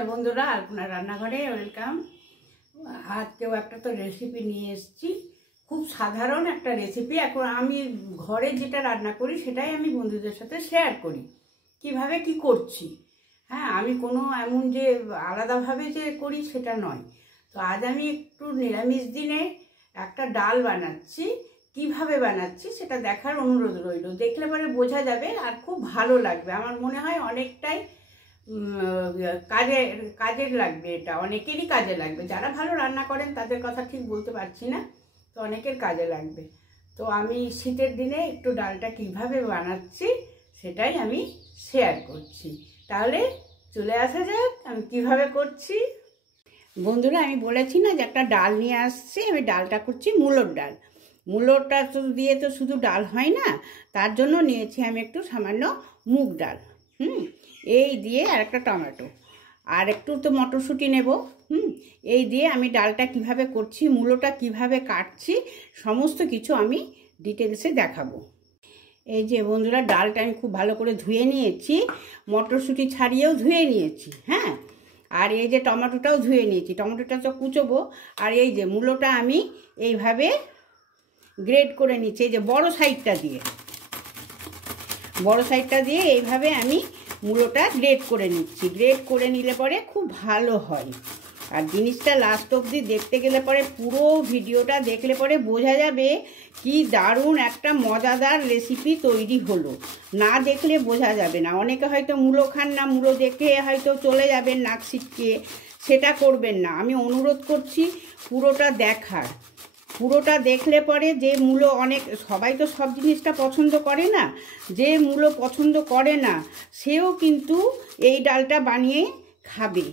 নমস্কার বন্ধুরা, আপনার রান্নাঘরে ওয়েলকাম। আজকেও একটা তো রেসিপি নিয়ে এসেছি, খুব সাধারণ একটা রেসিপি। এখন আমি ঘরে যেটা রান্না করি সেটাই আমি বন্ধুদের সাথে শেয়ার করি কিভাবে কি করছি। হ্যাঁ, আমি কোনো এমন যে আলাদাভাবে যে করি সেটা নয়। তো আজ আমি একটু নিরামিষ দিনে একটা ডাল বানাচ্ছি। কিভাবে বানাচ্ছি সেটা দেখার অনুরোধ রইল। দেখলে পরে বোঝা যাবে আর খুব ভালো লাগবে। আমার মনে হয় অনেকটাই কাজের লাগবে, এটা অনেকেরই কাজে লাগবে। যারা ভালো রান্না করেন তাদের কথা ঠিক বলতে পারছি না, তো অনেকের কাজে লাগবে। তো আমি শীতের দিনে একটু ডালটা কিভাবে বানাচ্ছি সেটাই আমি শেয়ার করছি। তাহলে চলে আসা যাক আমি কিভাবে করছি। বন্ধুরা, আমি বলেছি না যে একটা ডাল নিয়ে আসছি। আমি ডালটা করছি মূলোর ডাল। মূলোটা দিয়ে তো শুধু ডাল হয় না, তার জন্য নিয়েছি আমি একটু সামান্য মুগ ডাল, এই দিয়ে আর একটা টমেটো আর একটু তো মটরশুঁটি নেব। এই দিয়ে আমি ডালটা কিভাবে করছি, মূলোটা কিভাবে কাটছি, সমস্ত কিছু আমি ডিটেলসে দেখাবো। এই যে বন্ধুরা, ডালটা আমি খুব ভালো করে ধুয়ে নিয়েছি, মটরশুঁটি ছাড়িয়েও ধুয়ে নিয়েছি। হ্যাঁ, আর এই যে টমেটোটাও ধুয়ে নিয়েছি, টমেটোটা তো কুচোবো। আর এই যে মূলোটা আমি এইভাবে গ্রেড করে নিচ্ছি, এই যে বড় সাইডটা দিয়ে এইভাবে আমি মূলোটা গ্রেড করে নিচ্ছি। গ্রেড করে নিলে পরে খুব ভালো হয়। আর জিনিসটা লাস্ট অবধি দেখতে গেলে পরে, পুরো ভিডিওটা দেখলে পরে বোঝা যাবে কি দারুণ একটা মজাদার রেসিপি তৈরি হলো। না দেখলে বোঝা যাবে না। অনেকে হয়তো মূলো খান না, মূলো দেখে হয়তো চলে যাবেন নাক ছিটকে, সেটা করবেন না। আমি অনুরোধ করছি পুরোটা দেখার। পুরোটা দেখলে পরে যে মূলো, সবাই তো সব জিনিসটা পছন্দ করে না, যে মূলো পছন্দ করে না সেও কিন্তু এই ডালটা বানিয়ে খাবে।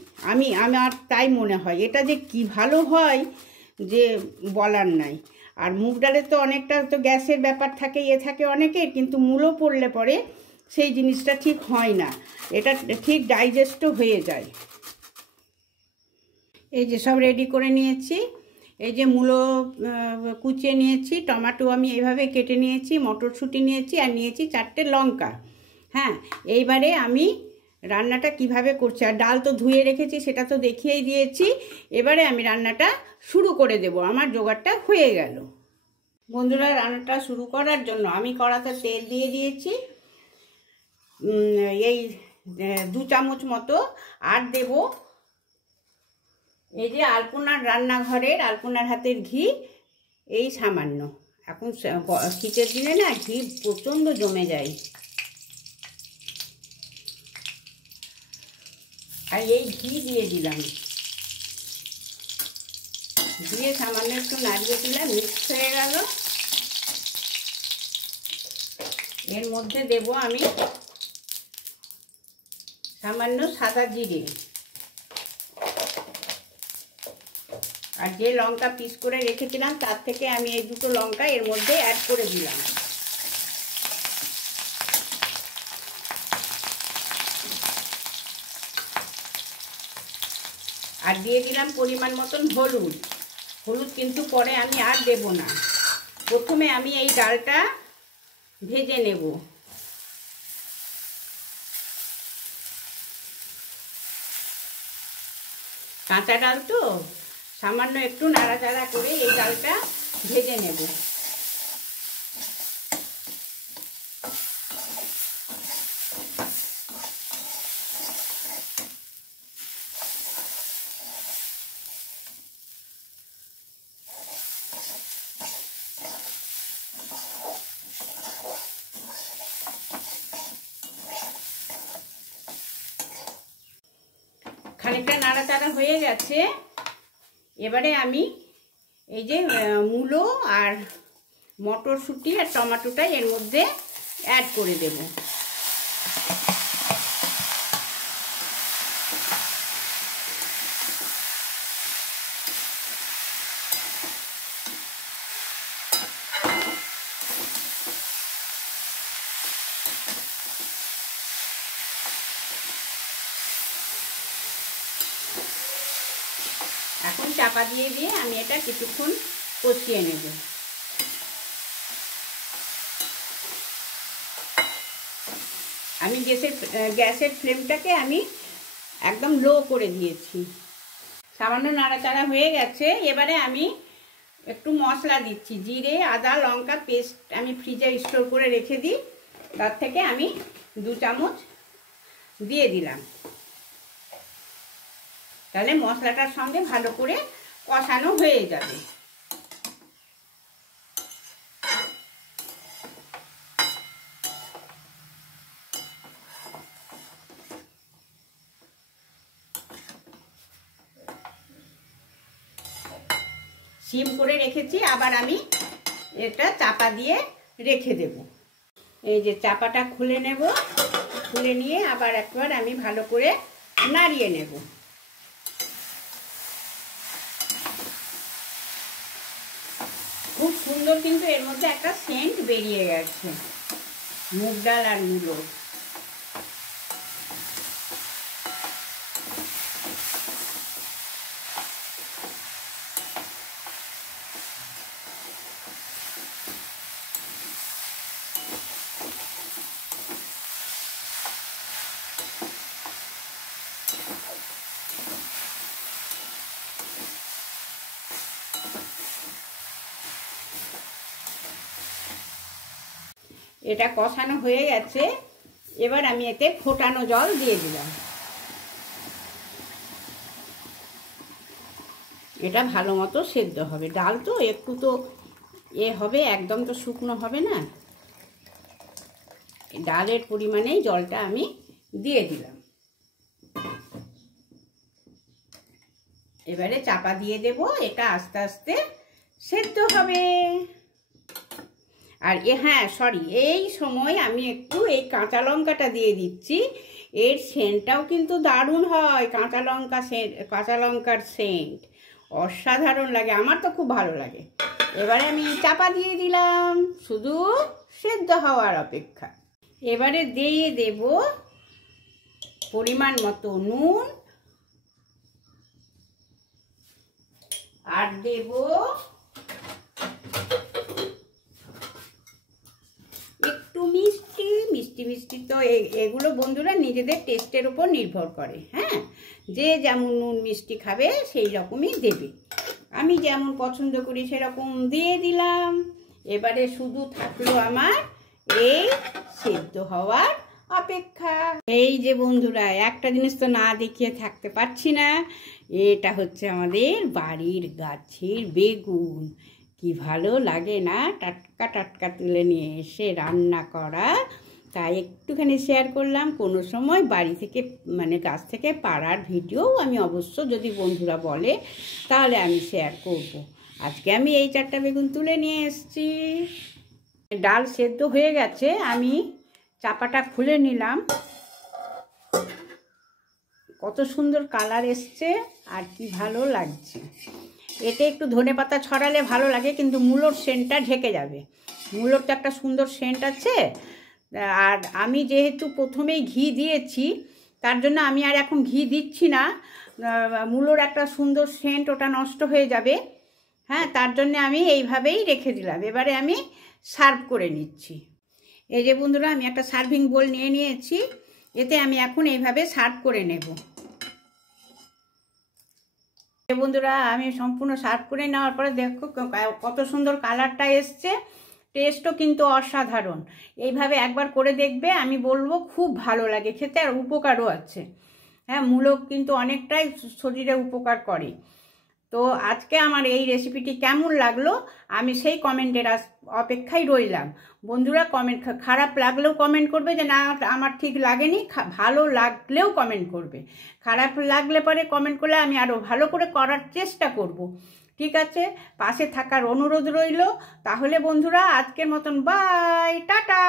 আমার তাই মনে হয়। এটা যে কি ভালো হয় যে বলার নাই। আর মুগ ডালের তো অনেকটা তো গ্যাসের ব্যাপার থাকে, থাকে অনেকের, কিন্তু মূলো পড়লে পরে সেই জিনিসটা ঠিক হয় না, এটা ঠিক ডাইজেস্টও হয়ে যায়। এই যে সব রেডি করে নিয়েছি। এই যে মূলো কুচিয়ে নিয়েছি, টমেটো আমি এইভাবে কেটে নিয়েছি, মটরশুঁটি নিয়েছি, আর নিয়েছি 4টে লঙ্কা। হ্যাঁ, এইবারে আমি রান্নাটা কিভাবে করছি, আর ডাল তো ধুয়ে রেখেছি সেটা তো দেখিয়েই দিয়েছি। এবারে আমি রান্নাটা শুরু করে দেব। আমার জোগাড়টা হয়ে গেল। বন্ধুরা, রান্নাটা শুরু করার জন্য আমি কড়াতে তেল দিয়ে দিয়েছি, এই 2 চামচ মতো। আর দেব এই যে আলপনার রান্নাঘরের আলপনার হাতের ঘি, এই সামান্য। এখন শীতের দিনে না ঘি প্রচণ্ড জমে যায়। আর এই ঘি দিয়ে দিলাম, দিয়ে সামান্য একটু নাড়িয়ে দিলাম, মিক্স হয়ে গেল। এর মধ্যে দেব আমি সামান্য সাদা জিরে, আর যে লঙ্কা পিস করে রেখেছিলাম তার থেকে আমি এই 2টো লঙ্কা এর মধ্যে অ্যাড করে দিলাম। আর দিয়ে দিলাম পরিমাণ মতন হলুদ। হলুদ কিন্তু পরে আমি আর দেব না, প্রথমে আমি এই ডালটা ভেজে নেব। কাঁচা ডাল তো, সামান্য একটু নাড়াচাড়া করে এই ডালটা ভেজে নেব। খানিকটা নাড়াচাড়া হয়ে গেছে। এবারে আমি এই যে মূলো আর মটরশুঁটি আর টমেটোটা এর মধ্যে অ্যাড করে দেব। এখন চাপা দিয়ে আমি এটা কিছুক্ষণ কষিয়ে নেব। আমি গ্যাসের ফ্লেমটাকে আমি একদম লো করে দিয়েছি। সামান্য নাড়াচাড়া হয়ে গেছে। এবারে আমি একটু মশলা দিচ্ছি, জিরে আদা লঙ্কা পেস্ট আমি ফ্রিজে স্টোর করে রেখে দিই, তার থেকে আমি 2 চামচ দিয়ে দিলাম। তাহলে মশলাটার সঙ্গে ভালো করে কষানো হয়ে যাবে। সিম করে রেখেছি, আবার আমি এটা চাপা দিয়ে রেখে দেব। এই যে চাপাটা খুলে নেব, খুলে নিয়ে আবার একবার আমি ভালো করে নাড়িয়ে নেব। খুব সুন্দর কিন্তু এর মধ্যে একটা সেন্ট বেরিয়ে গেছে মুগ ডাল আর মূলোর। এটা কষানো হয়ে গেছে। এবার আমি এতে ফোটানো জল দিয়ে দিলাম। এটা ভালো মতো সেদ্ধ হবে। ডাল তো একটু তো হবে, একদম তো শুকনো হবে না। ডালের পরিমাণেই জলটা আমি দিয়ে দিলাম। এবারে চাপা দিয়ে দেব, এটা আস্তে আস্তে সেদ্ধ হবে। আর হ্যাঁ সরি, এই সময় আমি একটু এই কাঁচা লঙ্কাটা দিয়ে দিচ্ছি। এর সেন্টটাও কিন্তু দারুণ হয়। কাঁচা লঙ্কার সেন্ট অসাধারণ লাগে, আমার তো খুব ভালো লাগে। এবারে আমি চাপা দিয়ে দিলাম, শুধু সেদ্ধ হওয়ার অপেক্ষা। এবারে দিয়ে দেব পরিমাণ মতো নুন, আর দেব একটু মিষ্টি। মিষ্টি তো এগুলো বন্ধুরা নিজেদের টেস্টের উপর নির্ভর করে। হ্যাঁ, যে যেমন নুন মিষ্টি খাবে সেই রকমই দেবে। আমি যেমন পছন্দ করি সেরকম দিয়ে দিলাম। এবারে শুধু থাকলো আমার এই সেদ্ধ হওয়ার অপেক্ষা। এই যে বন্ধুরা, একটা জিনিস তো না দেখিয়ে থাকতে পারছি না। এটা হচ্ছে আমাদের বাড়ির গাছের বেগুন। কি ভালো লাগে না টাটকা টাটকা তুলে নিয়ে এসে রান্না করা। তাই একটুখানি শেয়ার করলাম। কোনো সময় বাড়ি থেকে গাছ থেকে পাড়ার ভিডিও আমি অবশ্য যদি বন্ধুরা বলে তাহলে আমি শেয়ার করব। আজকে আমি এই 4টা বেগুন তুলে নিয়ে এসেছি। ডাল সেদ্ধ হয়ে গেছে, আমি চাপাটা খুলে নিলাম। কত সুন্দর কালার এসছে আর কি ভালো লাগছে। এতে একটু ধনেপাতা ছড়ালে ভালো লাগে, কিন্তু মূলোর সেন্টটা ঢেকে যাবে। মূলোর তো একটা সুন্দর সেন্ট আছে। আর আমি যেহেতু প্রথমেই ঘি দিয়েছি, তার জন্য আমি আর এখন ঘি দিচ্ছি না। মূলোর একটা সুন্দর সেন্ট, ওটা নষ্ট হয়ে যাবে। হ্যাঁ, তার জন্য আমি এইভাবেই রেখে দিলাম। এবারে আমি সার্ভ করে নিচ্ছি। এই যে বন্ধুরা, আমি একটা সার্ভিং বোল নিয়ে নিয়েছি। এতে আমি এখন এইভাবে সার্ভ করে নেব। বন্ধুরা, আমি সম্পূর্ণ সার্ভ করে নেওয়ার পরে দেখো কত সুন্দর কালারটা এসছে। টেস্টও কিন্তু অসাধারণ। এইভাবে একবার করে দেখবে, আমি বলবো খুব ভালো লাগে খেতে, আর উপকারও আছে। হ্যাঁ, মূলো কিন্তু অনেকটাই শরীরে উপকার করে। তো আজকে আমার এই রেসিপিটি কেমন লাগলো আমি সেই কমেন্টের অপেক্ষায় রইলাম। বন্ধুরা, কমেন্ট খারাপ লাগলেও কমেন্ট করবে যে না আমার ঠিক লাগেনি, ভালো লাগলেও কমেন্ট করবে। খারাপ লাগলে পরে কমেন্ট করলে আমি আরও ভালো করে করার চেষ্টা করব। ঠিক আছে, পাশে থাকার অনুরোধ রইল। তাহলে বন্ধুরা, আজকের মতন বাই, টাটা।